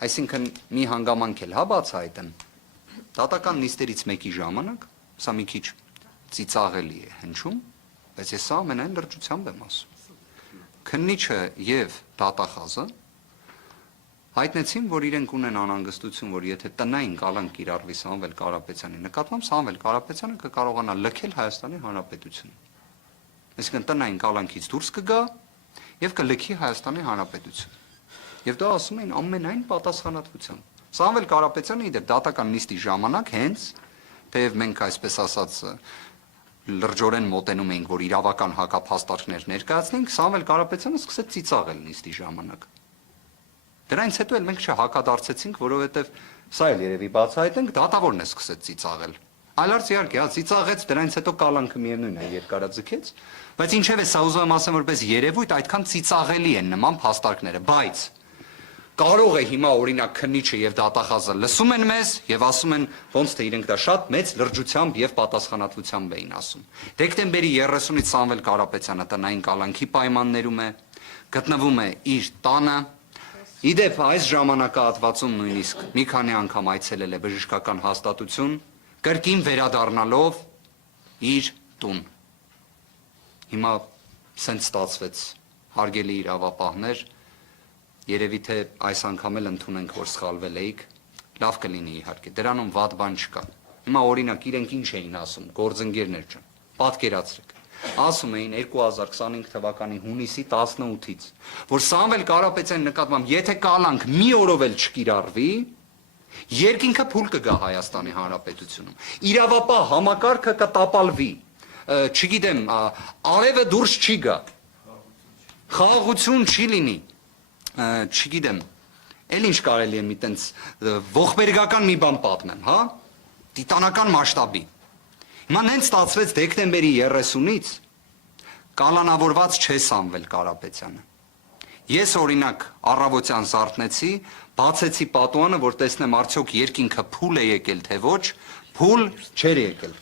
Այսինքն մի հանգամանք էլ հա բացահայտեմ, դատական նիստերից մեկի ժամանակ, սա մի քիչ ծիծաղելի է հնչում, բայց ես սա ամենայն լրջությամբ եմ ասում։ Քննիչը եւ դատախազը հայտնեցին, որ իրենք ունեն անհանգստություն, որ եթե տնային կալանք կիրառվի Սամվել Կարապետյանի նկատմամբ, Սամվել Կարապետյանը կկարողանա լքել Հայաստանի Հանրապետությունը։ Այսինքն տնային կալանքից դուրս կգա եւ կլքի Հայաստանի Հանրապետությունը։ Եվ դա ասում էին ամենայն պատասխանատվությամբ։ Սամվել Կարապետյանը իդեպ դատական նիստի ժամանակ հենց, թեև մենք այսպես ասած լրջորեն մոտենում էինք, որ իրավական հակափաստարկներ ներկայացնենք, Սամվել Կարապետյանը սկսեց ծիծաղել նիստի ժամանակ։ Դրանից հետո էլ մենք չհակադարձեցինք, որովհետև սա էլ երևի բացահայտենք, դատավորն է սկսեց ծիծաղել։ Այլարց իհարկե, հա ծիծաղեց, դրանից հետո կալանքը միևնույն է երկարաձգեց, բայց ինչև է սա ուզում եմ ասեմ, որպես երևույթ այդքան ծիծաղելի են նման փաստարկները, բայց կարող է հիմա օրինակ քննիչը եւ դատախազը լսում են մեզ եւ ասում են ոնց թե իրենք դա շատ մեծ լրջությամբ եւ պատասխանատվությամբ էին ասում։ Դեկտեմբերի 30-ից Սամվել Կարապետյանը տնային կալանքի պայմաններում է, գտնվում է իր տանը։ Իդեպ այս ժամանակահատվածում նույնիսկ մի քանի անգամ այցելել է բժշկական հաստատություն, կրկին վերադառնալով իր տուն։ Հիմա սենց ստացվեց, հարգելի իրավապահներ, երևի թե այս անգամ էլ ընդունենք, որ սխալվել էիք, լավ կլինի իհարկե, դրանում վատ բան չկա։ Հիմա օրինակ իրենք ինչ էին ասում, գործընկերներ ջան, պատկերացրեք։ Ասում էին 2025 թվականի հունիսի 18-ից, որ Սամվել Կարապետյանի նկատմամբ եթե կալանք մի օրով էլ չկիրառվի, երկինքը փուլ կգա Հայաստանի Հանրապետությունում։ Իրավապահ համակարգը կտապալվի, չգիտեմ, արևը դուրս չի գա, խաղաղություն չի լինի, չգիտեմ, էլ ինչ կարելի է մի տենց ողբերգական մի բան պատմեմ, հա, տիտանական մասշտաբի։ Հիմա նենց ստացվեց դեկտեմբերի 30-ից կալանավորված չէ Սամվել Կարապետյանը։ Ես օրինակ առավոտյան զարթնեցի, բացեցի պատուանը, որ տեսնեմ արդյոք երկինքը փուլ է եկել թե ոչ, փուլ չէր եկել։